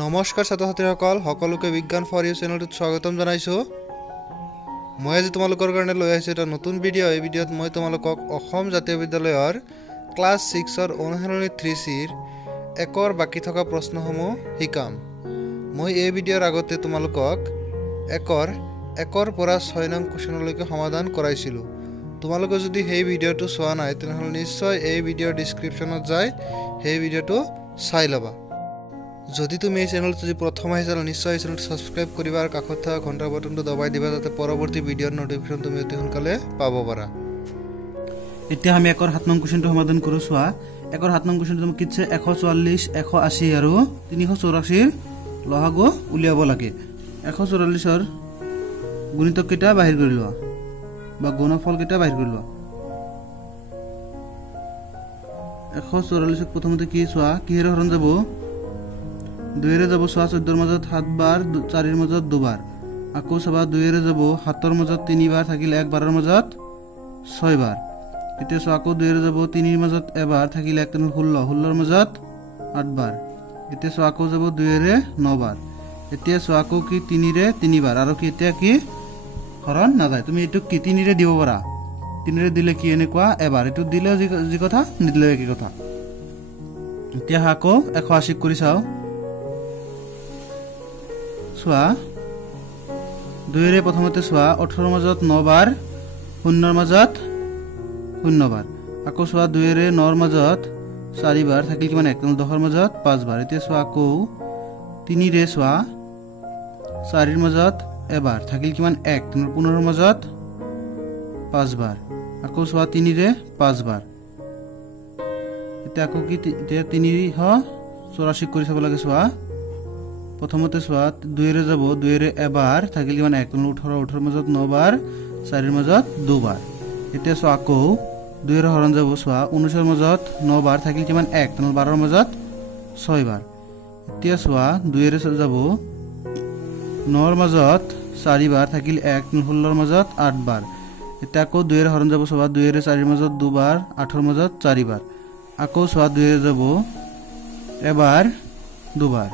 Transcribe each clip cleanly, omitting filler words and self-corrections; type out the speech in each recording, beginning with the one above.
নমস্কাৰ ছাত্ৰ-ছাত্ৰীসকল সকলোকে বিজ্ঞান ফৰ ইউ চেনেলটোত স্বাগতম জনাইছোঁ। মই আজি তোমালোকৰ কাৰণে লৈ আহিছোঁ এটা নতুন ভিডিঅ'। এই ভিডিঅ'ত মই তোমালোকক অসম জাতীয় বিদ্যালয়ৰ ক্লাছ 6ৰ অনুশীলনী 3Cৰ একৰ বাকি থকা প্ৰশ্নসমূহ শিকাম। মই এই ভিডিঅ'ৰ আগতে তোমালোকক একৰ পৰা 6 নং কুৱেশ্যনলৈকে সমাধান কৰাইছিলোঁ। তোমালোকে যদি সেই ভিডিঅ'টো চোৱা নাই তেনেহ'লে নিশ্চয় এই ভিডিঅ'ৰ ডেছক্ৰিপশ্যনত যাই সেই ভিডিঅ'টো চাই ল'বা। যদি তুমি এই চেনেলটো যদি প্ৰথম আহিছা নিশ্চয় এই চেনেলটো ছাবস্ক্ৰাইব কৰিবা আৰু কাষত থকা ঘণ্টাৰ বটনটো দবাই দিবা যাতে পৰৱৰ্তী ভিডিঅ'ৰ নটিফিকেশ্যন তুমি অতি সোনকালে পাব পাৰা। এতিয়া আমি একৰ 7 নং কুৱেশ্যনটো সমাধান কৰোঁ। চোৱা, একৰ 7 নং কুৱেশ্যনটো তোমাক কিছে 144, 180 আৰু 384 লসাগু উলিয়াব লাগে। 144ৰ গুণিতক কেইটা বাহিৰ কৰি লোৱা বা গুণফল কেইটা বাহিৰ কৰি লোৱা। 144ক প্ৰথমতে কি চোৱা কিহেৰে হৰণ যাব? 2ৰে যাব। চোৱা 14ৰ মাজত 7 বাৰ, 4ৰ মাজত 2 বাৰ। আকৌ চাবা 2ৰে যাব 7ৰ মাজত 3 বাৰ, থাকিল 1 বাৰৰ মাজত 6 বাৰ। এতিয়া চোৱা আকৌ 2ৰে যাব 3ৰ মাজত এবাৰ, থাকিল 1 3 16, 16ৰ মাজত 8 বাৰ। এতিয়া চোৱা আকৌ যাব 2ৰে 9 বাৰ। এতিয়া চোৱা আকৌ কি 3ৰে 3 বাৰ আৰু কি এতিয়া কি হৰণ নাযায়। তুমি এইটো কি 3ৰে দিব পাৰা। 3ৰে দিলে কি এনেকুৱা এবাৰ, এইটো দিলে যি কথা নিদিলে কি কথা। এতিয়া আকৌ 180 কৰি চাওঁ। চোৱা 2ৰে প্ৰথমতে চোৱা 18ৰ মাজত 9 বাৰ, 0ৰ মাজত 0 বাৰ। আকৌ চোৱা 2ৰে 9ৰ মাজত 4 বাৰ, থাকিল কিমান 1 10ৰ মাজত 5 বাৰ। এতিয়া চোৱা আকৌ 3ৰে চোৱা 4ৰ মাজত এবাৰ, থাকিল কিমান 1 15ৰ মাজত 5 বাৰ। আকৌ চোৱা 3ৰে 5 বাৰ। এতিয়া আকৌ কি এতিয়া 384 কৰি চাব লাগে। চোৱা প্ৰথমতে চোৱা 2ৰে যাব 2ৰে এবাৰ, থাকিল কিমান 1 18, 18ৰ মাজত 9 বাৰ, 4ৰ মাজত 2 বাৰ। এতিয়া চোৱা আকৌ 2ৰে হৰণ যাব। চোৱা 19ৰ মাজত 9 বাৰ, থাকিল কিমান 1 12ৰ মাজত 6 বাৰ। এতিয়া চোৱা 2ৰে যাব 9ৰ মাজত 4 বাৰ, থাকিল 1 16ৰ মাজত 8 বাৰ। এতিয়া আকৌ 2ৰে হৰণ যাব। চোৱা 2ৰে 4ৰ মাজত 2 বাৰ, 8ৰ মাজত 4 বাৰ। আকৌ চোৱা 2ৰে যাব এবাৰ 2 বাৰ।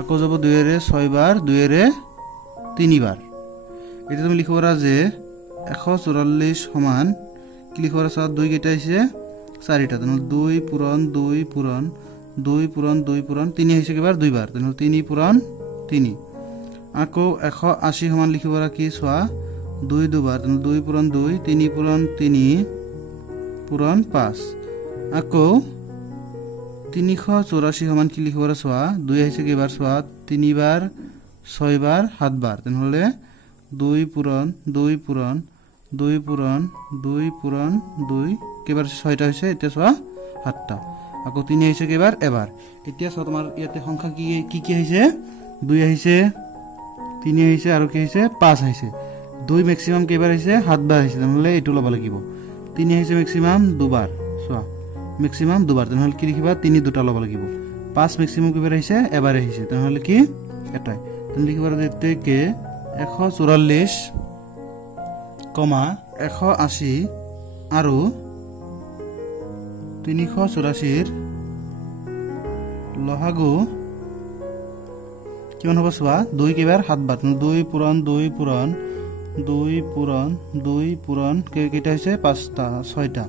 আকৌ যাব 2ৰে 6 বাৰ, 2ৰে 3 বাৰ। এতিয়া তুমি লিখিব পাৰা যে 144 সমান কি লিখিব পাৰা? চোৱা 2 কেইটা আহিছে 4টা, তেনেহ'লে 2 পূৰণ 2 পূৰণ 2 পূৰণ 2 পূৰণ 3 আহিছে কেইবাৰ 2 বাৰ, তেনেহ'লে 3 পূৰণ 3। আকৌ 180 সমান লিখিব পাৰা কি? চোৱা 2 দুবাৰ, তেনেহ'লে 2 পূৰণ 2, 3 পূৰণ 3 পূৰণ 5। আকৌ 384 সমান কি লিখিব পাৰা? চোৱা 2 আহিছে কেইবাৰ? চোৱা 3 বাৰ, 6 বাৰ, 7 বাৰ, তেনেহ'লে 2 পূৰণ 2 পূৰণ 2 পূৰণ 2 পূৰণ 2 কেইবাৰ 6টা হৈছে। এতিয়া চোৱা 7টা। আকৌ 3 আহিছে কেইবাৰ? এবাৰ। এতিয়া চোৱা তোমাৰ ইয়াতে সংখ্যা কি কি আহিছে? 2 আহিছে, 3 আহিছে আৰু কি আহিছে? 5 আহিছে। 2 মেক্সিমাম কেইবাৰ আহিছে? 7 বাৰ আহিছে, তেনেহ'লে এইটো ল'ব লাগিব। 3 আহিছে মেক্সিমাম 2 বাৰ। চোৱা মেক্সিমাম 2 বাৰ, তেনেহ'লে কি লিখিবা? 3 দুটা ল'ব লাগিব। 5 মেক্সিমাম কেইবাৰ আহিছে? এবাৰ আহিছে, তেনেহ'লে কি এটাই। তেনেহ'লে লিখিব পাৰা যে 144, 180 আৰু 384 লসাগু কিমান হ'ব? চোৱা 2 কেইবাৰ? 7 বাৰ, 2 পূৰণ 2 পূৰণ 2 পূৰণ 2 পূৰণ কেইটা হৈছে? 5টা 6টা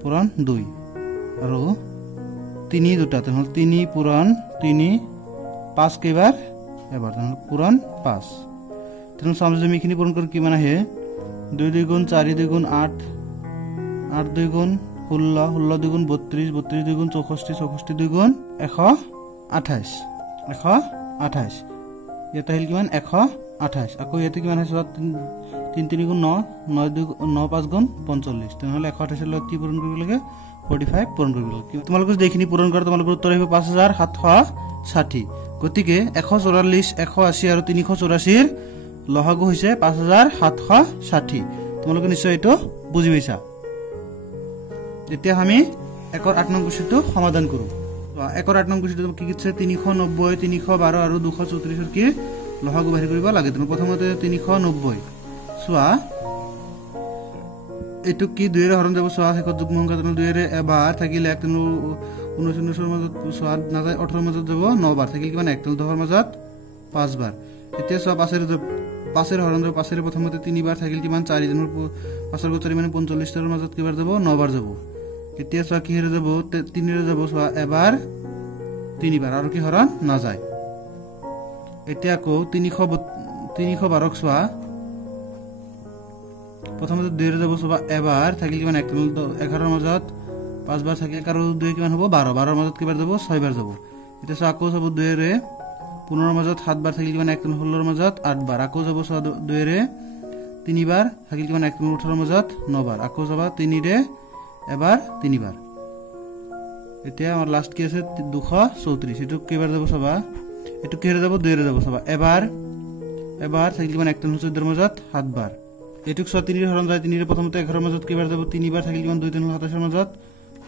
পূৰণ 2 আৰু 3 দুটা, তেনেহ'লে 3 পূৰণ 3 5 কেইবাৰ? এবাৰ, তেনেহ'লে পূৰণ 5। তেনেহ'লে চাম যে আমি এইখিনি পূৰণ কৰি কিমান আহে? 2 2 গুণ 4 2 গুণ 8, 8 2 গুণ 16, 16 2 গুণ 32, 32 2 গুণ 64, 64 2 গুণ 128, 128। ইয়াতে আহিল কিমান? 128। আকৌ ইয়াতে কিমান আহিছে? 3 3 গুণ 9, 9 5 গুণ 45, তেনেহ'লে 128ৰ লগত কি পূৰণ কৰিব লাগে? 45 পূৰণ কৰিব লাগে। তোমালোকে যদি এইখিনি পূৰণ কৰা তোমালোকৰ উত্তৰ আহিব 5760। গতিকে 144, 180 আৰু 384 লসাগু হৈছে 5760। তোমালোকে নিশ্চয় এইটো বুজি পাইছা। এতিয়া আমি একৰ 8 নং কুৱেশ্যনটো সমাধান কৰোঁ। একৰ 8 নং কুৱেশ্যনটো কি কিছে? 390, 312 আৰু 234 কি লসাগু বাহিৰ কৰিব লাগে। প্ৰথমতে 390 চোৱা এইটো কি 2ৰে হৰণ যাব। চোৱা শেষত যুগ্ম সংখ্যা 2ৰে এবাৰ, থাকিল 1 19 19 মাজত চোৱা নাযায় 18 মাজত যাব 9 বাৰ থাকিল কিমান 1 10 মাজত 5 বাৰ এতিয়া চোৱা 5 হৰণ যাব 5 প্ৰথমতে 3 বাৰ থাকিল কিমান 4 জনৰ 5 ৰ 4 মানে 45 ৰ মাজত কিবাৰ যাব 9 বাৰ যাব এতিয়া চোৱা কি হেৰে যাব 3 ৰে যাব চোৱা এবাৰ 3 বাৰ আৰু কি হৰণ না যায় এতিয়া কো 312 ক চোৱা প্ৰথমতে 2 ৰে যাব চোৱা এবাৰ থাকিল কিমান 11 ৰ মাজত 5 বাৰ থাকিল আৰু 2 কিমান হ'ব 12 12 ৰ মাজত কিবাৰ যাব 6 বাৰ যাব এতিয়া চোৱা আকৌ যাব 2 ৰে 15 ৰ মাজত 7 বাৰ থাকিল কিমান 16 ৰ মাজত 8 বাৰ আকৌ যাব চোৱা 2 ৰে 3 বাৰ থাকিল কিমান 18 ৰ মাজত 9 বাৰ আকৌ যাব 3 ৰে এবাৰ 3 বাৰ এতিয়া আমাৰ লাষ্ট কি আছে 234 এটো কিবাৰ যাব চাবা এটো কি হে যাব 2 ৰে যাব চাবা এবাৰ থাকিল কিমান 14 ৰ মাজত 7 বাৰ এটুক চোৱা 3 ৰে হৰণ যায় 3 ৰে প্ৰথমতে 11 ৰ মাজত কিবাৰ যাব 3 বাৰ থাকিল কিমান 2 3 27 ৰ মাজত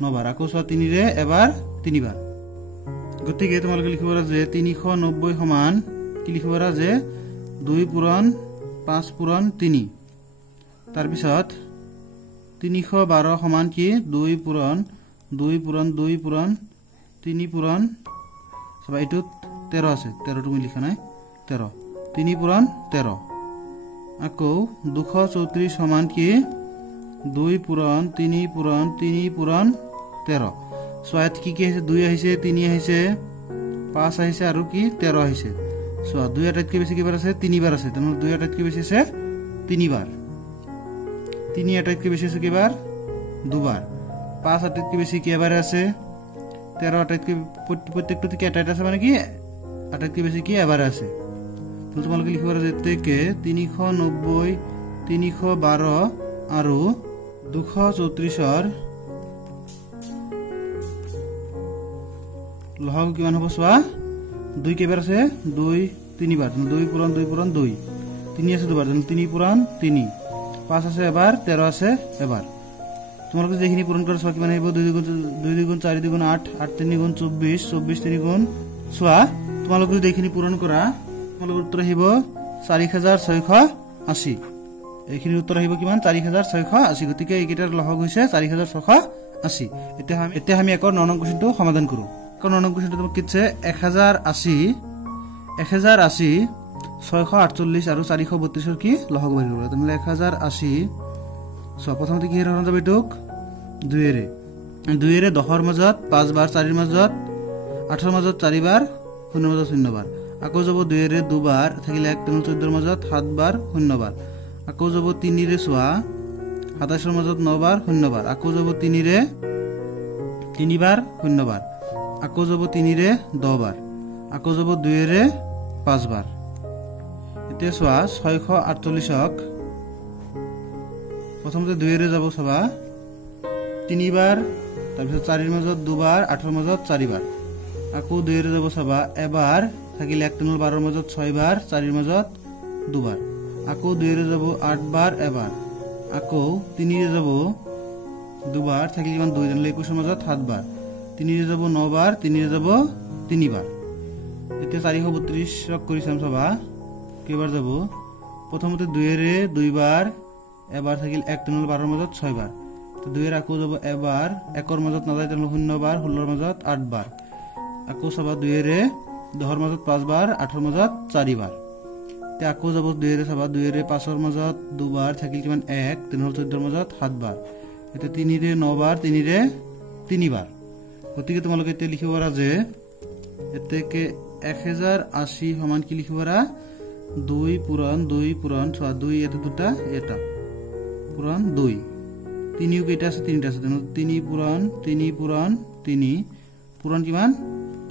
9 বাৰ আকৌ চোৱা 3 ৰে এবাৰ 3 বাৰ গতিকে তোমালোকে লিখিব পাৰা যে 390 সমান কি লিখিব পাৰা যে 2 পূৰণ 5 পূৰণ 3 তাৰ পিছত 312 সমান কি 2 পূৰণ 2 পূৰণ 2 পূৰণ 3 পূৰণ সবা এটো 13 আছে 13 তুমি লিখা নাই 13 3 পূৰণ 13 আকৌ 234 সমান কি 2 পূৰণ 3 পূৰণ 3 পূৰণ 13 সোয়াত কি কি আছে 2 আহিছে 3 আহিছে 5 আহিছে আৰু কি 13 আহিছে সোয়া 2 আটাইতকৈ বেছি কিবাৰ আছে 3 বাৰ আছে তেনে 2 আটাইতকৈ বেছি আছে 3 বাৰ 3 আটাইতকৈ বেছি আছে কিবাৰ 2 বাৰ 5 আটাইতকৈ বেছি কিবাৰ আছে 13 আটাইতকৈ প্ৰত্যেকটো কি আটাইত আছে মানে কি আটাইতকৈ বেছি কি এবাৰ আছে তোমালোকে লিখিব আছে তেকে 390 312 আৰু 234 ৰ লহগ কিমান হ'ব সোয়া 2 কেবাৰ আছে 2 3 বাৰ 2 পূৰণ 2 পূৰণ 2 3 আছে দুবাৰ 3 পূৰণ 3 5 আছে এবাৰ 13 আছে এবাৰ তোমালোকে যেখিনি পূৰণ কৰা সোয়া কিমান আহিব 2 গুণ 4 গুণ 8 8 3 গুণ 24 24 3 গুণ সোয়া তোমালোকে যেখিনি পূৰণ কৰা তোমালোকৰ উত্তৰ আহিব 4680 এইখিনি উত্তৰ আহিব কিমান 4680 গতিকে এইকেইটাৰ লহগ হৈছে 4680 এতিয়া আমি একৰ 9 নং কোৱেশ্চনটো সমাধান কৰো কোন নং কোৱেশ্চনটো তোমাক কিছে 1080 648 আৰু 432 ৰ কি লহগ বাহিৰ কৰিব তুমি 1080 সো প্ৰথমতে কি হৰণ যাব এটুক 2 ৰে 10 ৰ মাজত 5 বাৰ 4 ৰ মাজত 8 ৰ মাজত 4 বাৰ 0 ৰ মাজত 0 বাৰ আকৌ যাব 2 ৰে 2 বাৰ থাকিলে 1 14 ৰ মাজত 7 বাৰ 0 বাৰ আকৌ যাব 3 ৰে সোয়া 27 ৰ মাজত 9 বাৰ 0 বাৰ আকৌ যাব 3 ৰে 3 বাৰ 0 বাৰ আকৌ যাব 3 ৰে 10 বাৰ আকৌ যাব 2 ৰে 5 বাৰ এতিয়া সোয়া 648ক প্ৰথমতে 2 ৰে যাব সবা 3 বাৰ তাৰ পিছত 4 ৰ মাজত 2 বাৰ 8 ৰ মাজত 4 বাৰ আকৌ 2 ৰে যাব সবা এবাৰ থাকিলে 1 12 ৰ মাজত 6 বাৰ 4 ৰ মাজত 2 বাৰ আকৌ 2 ৰে যাব 8 বাৰ এবাৰ আকৌ 3 ৰে যাব 2 বাৰ থাকিলে কিমান 2 জানলে 21 ৰ মাজত 7 বাৰ 3 ৰে যাব 9 বাৰ 3 ৰে যাব 3 বাৰ এতিয়া 432 ক কৰি চাম সবা কেবাৰ যাব প্ৰথমতে 2 ৰে 2 বাৰ এবাৰ থাকিল 1 12 ৰ মাজত 6 বাৰ তো 2 ৰে আকৌ যাব এবাৰ 1 ৰ মাজত না যায় তেনে 0 বাৰ 16 ৰ মাজত 8 বাৰ আকৌ সবা 2 ৰে 10 ৰ মাজত 5 বাৰ 8 ৰ মাজত 4 বাৰ তে আকৌ যাব 2 ৰে সবা 2 ৰে 5 ৰ মাজত 2 বাৰ থাকিল কিমান 1 3 14 ৰ মাজত 7 বাৰ এটা 3 ৰে 9 বাৰ 3 ৰে 3 বাৰ গতিকে তোমালোকে তে লিখিব পাৰা যে এতেকে 1080 সমান কি লিখিব পাৰা 2 পূৰণ 2 এটা দুটা এটা পূৰণ 2 3 কেইটা আছে 3টা আছে 3 পূৰণ 3 পূৰণ কিমান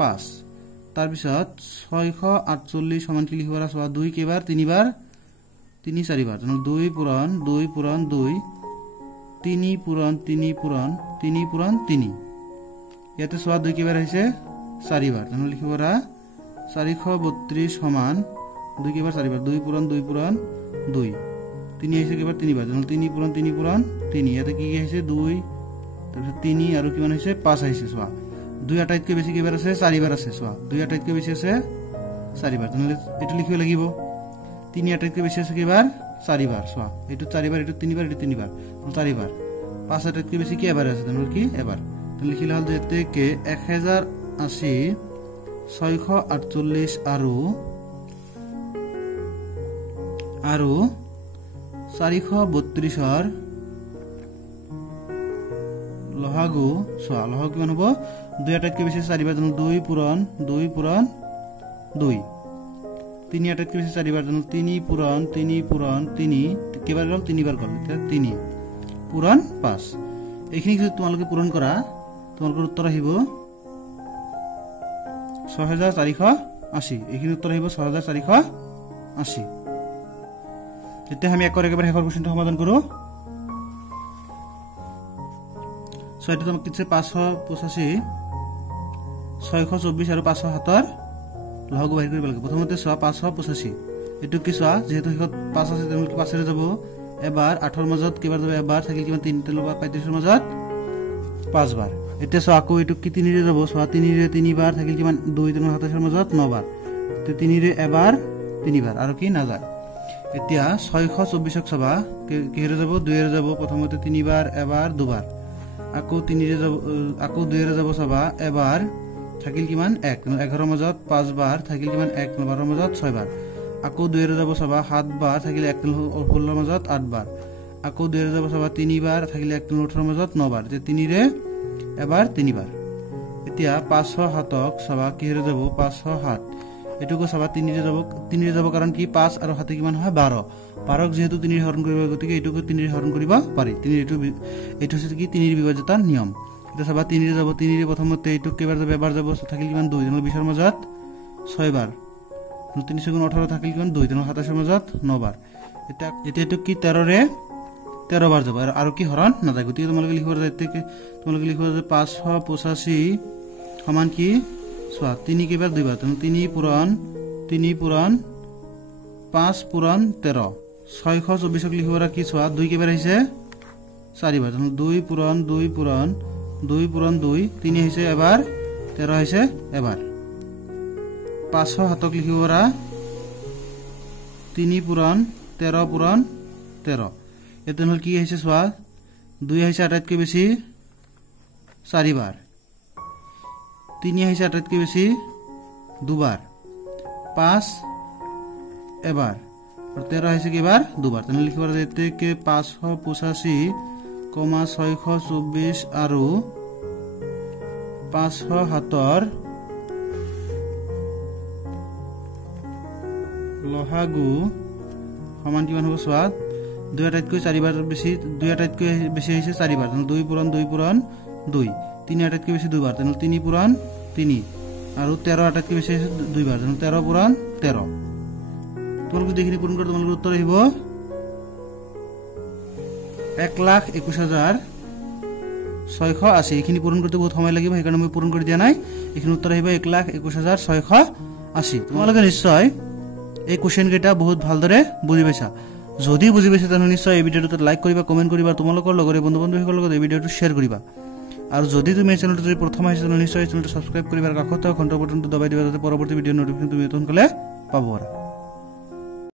5 তাৰ পিছত 648 সমান কি লিখিব পাৰা 2 কেবাৰ 3 বাৰ 3 4 বাৰ 2 পূৰণ 2 পূৰণ 2 3 পূৰণ 3 ইয়াতে 2 কেবাৰ আহিছে 4 বাৰ তেনে লিখিব পাৰা 432 সমান 2 কেবাৰ 4 বাৰ 2 পূৰণ 2 3 আহিছে কেবাৰ 3 বাৰ 3 পূৰণ 3 ইয়াতে কি আহিছে 2 তাৰপিছত 3 আৰু কিমান আহিছে 5 আহিছে সোয়া 2 আটাইতকৈ বেছি কেবাৰ আছে 4 বাৰ আছে সোয়া 2 আটাইতকৈ বেছি আছে 4 বাৰ তেনে এটো লিখিব লাগিব 3 আটাইতকৈ বেছি আছে কেবাৰ 4 বাৰ সোয়া এটো 4 বাৰ এটো 3 বাৰ এটো 3 বাৰ 4 বাৰ 5 আটাইতকৈ বেছি কি এবাৰ আছে তেনে কি এবাৰ লিখিলে হল যে এতেকে 1080 648 আৰু 432 লহাগু চোৱা লহাগু কিমান হ'ব 2 আটাইতকৈ বেছি 4 বাৰ 2 পূৰণ 2 পূৰণ 2 3 আটাইতকৈ বেছি 4 বাৰ 3 পূৰণ 3 পূৰণ 3 কেইবাৰ গ'ল 3 বাৰ গ'ল এতিয়া 3 পূৰণ 5 এইখিনি যদি তোমালোকে পূৰণ কৰা তোমালোকৰ উত্তৰ আহিব 6480 এইখিনি উত্তৰ আহিব 6480 এতিয়া আমি একেবাৰে শেষৰ কোৱেশ্চনটো সমাধান কৰো সো এটা তোমাক কিছে 585 624 আৰু 507 লহগু বাহিৰ কৰিব লাগিব প্ৰথমতে সোৱা 585 এটো কি সোৱা যেহেতু হেকত 5 আছে তেমন কি 5 ৰে যাব এবাৰ 8 ৰ মাজত কিবাৰ যাব এবাৰ থাকিল কিমান 3 তেল বা 35 ৰ মাজত 5 বাৰ এতিয়া সোৱা আকৌ এটো কি 3 ৰে যাব সোৱা 3 ৰে 3 বাৰ থাকিল কিমান 2 তেল 27 ৰ মাজত 9 বাৰ তে 3 ৰে এবাৰ 3 বাৰ আৰু কি না যায় এতিয়া 624 ক সবা কি ৰে যাব 2 ৰে যাব প্ৰথমতে 3 বাৰ এবাৰ দুবাৰ আকৌ 3 ৰে যাব আকৌ 2 ৰে যাব সবা এবাৰ থাকিল কিমান 1 11 ৰ মাজত 5 বাৰ থাকিল কিমান 1 12 ৰ মাজত 6 বাৰ আকৌ 2 ৰে যাব সবা 7 বাৰ থাকিল 1 16 ৰ মাজত 8 বাৰ আকৌ 2 ৰে যাব সবা 3 বাৰ থাকিল 1 18 ৰ মাজত 9 বাৰ তে 3 ৰে এবাৰ 3 বাৰ এতিয়া 507 ক সবা কি ৰে যাব 507 এটুকু সবা 3 ৰে যাব কাৰণ কি 5 আৰু 7 কিমান হয় 12 12 ক যেহেতু 3 ৰে হৰণ কৰিব গতিকে এটুকু 3 ৰে হৰণ কৰিব পাৰি 3 এটো হচ্ছে কি 3 ৰ বিভাজ্যতাৰ নিয়ম এটা সবা 3 ৰে যাব 3 ৰে প্ৰথমতে এটু কেবাৰ যাব এবাৰ যাব থাকিল কিমান 2 20 ৰ মাজত 6 বাৰ 3 গুণ 18 থাকিল কিমান 2 27 ৰ মাজত 9 বাৰ এটা এটো কি 13 ৰে 13 বাৰ যাব আৰু কি হৰণ না যায় গতিকে তোমালোকে লিখিব যাইতে তোমালোকে লিখিব যে 585 সমান কি সোৱা 3 কেবাৰ 2 বাৰ 3 পূৰণ 5 পূৰণ 13 624 ক লিখিব কি সোৱা 2 কেবাৰ আহিছে 4 বাৰ 2 পূৰণ 2 পূৰণ 2 পূৰণ 2 3 আহিছে এবাৰ 13 আহিছে এবাৰ 507 ক লিখিব 3 পূৰণ 13 পূৰণ 13 এতে হল কি আহিছে সোৱা 2 আহিছে আটাইতকৈ বেছি 4 বাৰ 3 আহিছে আটাইতকৈ বেছি দুবাৰ 5 এবাৰ আৰু 13 আহিছে কিবাৰ দুবাৰ তেনে লিখিব যেতে কে 585, 624 আৰু 507 লহাগু সমান কিমান হ'ব সোৱা 2 আটাইতকৈ 4 বাৰ বেছি 2 আটাইতকৈ বেছি আহিছে 4 বাৰ 2 পূৰণ 2 পূৰণ 2 3 আটাইতকৈ বেছি 2 বাৰ তেনে 3 পূৰণ 3 আৰু 13 আটাইতকৈ বেছি আহিছে 2 বাৰ 13 পূৰণ 13 তোমালোকে দেখিনি পূৰণ কৰি তোমালোকৰ উত্তৰ আহিব 1,21,680 এখিনি পূৰণ কৰতে বহুত সময় লাগিব সেইকাৰণে মই পূৰণ কৰি দিয়া নাই এখিনি উত্তৰ আহিব 1,21,680 তোমালোকে নিশ্চয় এই কোশ্চেন কেইটা বহুত ভালদৰে বুজি পাইছা যদি বুজি পাইছা তেনে নিশ্চয় এই ভিডিওটো লাইক কৰিবা কমেন্ট কৰিবা তোমালোকৰ লগৰে বন্ধু-বান্ধৱীসকলৰ লগত এই ভিডিওটো শেয়াৰ কৰিবা আৰু যদি তুমি এই চেনেলটো প্ৰথম আহিছা তেনে নিশ্চয় এই চেনেলটো সাবস্ক্ৰাইব কৰিবা আৰু কাষত থকা ঘণ্টা বটনটো দবাই দিবা যাতে পৰৱৰ্তী ভিডিঅ' নটিফিকেশ্যন তুমি সোনকালে পাব পাৰা